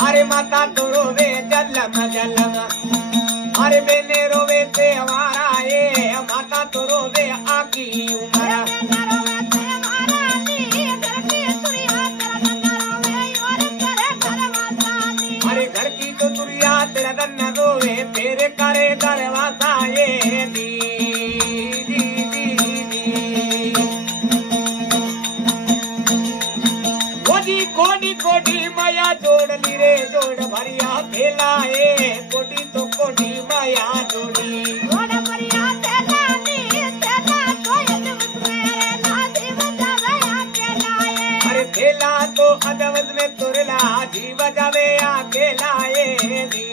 अरे माता तो रोवे जलम जलम, अरे बेने रोवे ते हमारा ये, माता तो रोवे आकी उमरा। अरे घर की तो तुरिया तेरा गन्ना रोवे, तेरे करे करवाता ये दी दी दी दी। कोडी कोडी कोडी माया जोड़ ली रे जोड़ भरिया खेलाए, कोडी तो कोडी माया जोड़ी। अरे खेला तो अदवत में तुरला, जीव जावे आके लाए दी।